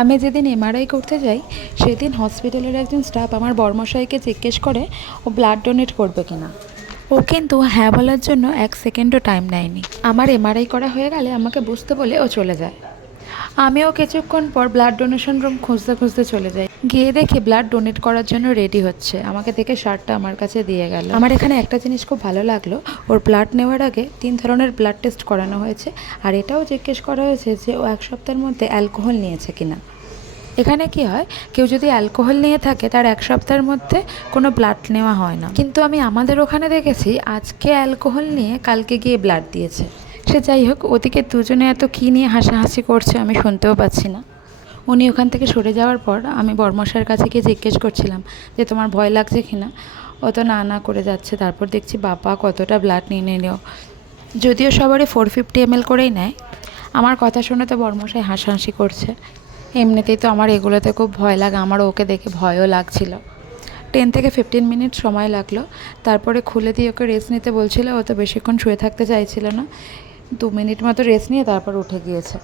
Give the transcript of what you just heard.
আমি যেদিন এমআরআই করতে যাই, সেদিন হসপিটালের একজন স্টাফ আমার বর্মশাইকে জিজ্ঞেস করে, ও ব্লাড ডোনেট করবে কিনা? ও কিন্তু হ্যাঁ বলার জন্য এক সেকেন্ডও টাইম নেয়নি। আমার এমআরআই করা হয়ে গেলে আমাকে বুঝতে বলে ও চলে যায়। আমিও কিছুক্ষণ পর ব্লাড ডোনেশন রুম খুঁজতে খুঁজতে চলে যাই। গিয়ে দেখি ব্লাড ডোনেট করার জন্য রেডি হচ্ছে। আমাকে দেখে শার্টটা আমার কাছে দিয়ে গেল। আমার এখানে একটা জিনিস খুব ভালো লাগল। ওর ব্লাড নেওয়ার আগে তিন ধরনের ব্লাড টেস্ট করানো হয়েছে। আর এটাও জিজ্ঞেস করা হয়েছে যে ও এক সপ্তাহের মধ্যে অ্যালকোহল নিয়েছে কিনা। এখানে কি হয়? কেউ যদি অ্যালকোহল নিয়ে থাকে, তার এক সপ্তাহের মধ্যে কোনো ব্লাড নেওয়া হয় না। কিন্তু আমি আমাদের ওখানে দেখেছি, আজকে অ্যালকোহল নিয়ে কালকে গিয়ে ব্লাড দিয়েছে। সে যাই হোক, ওদিকে দুজনে এত কী নিয়ে হাসাহাসি করছে আমি শুনতেও পাচ্ছি না। উনি ওখান থেকে সরে যাওয়ার পর আমি বর্মশার কাছে গিয়ে জিজ্ঞেস করছিলাম যে, তোমার ভয় লাগছে কি না? ও তো না না করে যাচ্ছে। তারপর দেখছি, বাবা, কতটা ব্লাড নিয়ে নিল। যদিও সবারই ফোর ফিফটি এমএল করেই নেয়। আমার কথা শুনে তো বর্মশাই হাসাহাসি করছে। এমনিতেই তো আমার এগুলোতে খুব ভয় লাগে, আমার ওকে দেখে ভয়ও লাগছিল। টেন থেকে ফিফটিন মিনিট সময় লাগল। তারপরে খুলে দিয়ে ওকে রেস্ট নিতে বলছিল। ও তো বেশিক্ষণ শুয়ে থাকতে চাইছিল না। দু মিনিট মতো রেস্ট নিয়ে তারপর উঠে গিয়েছে।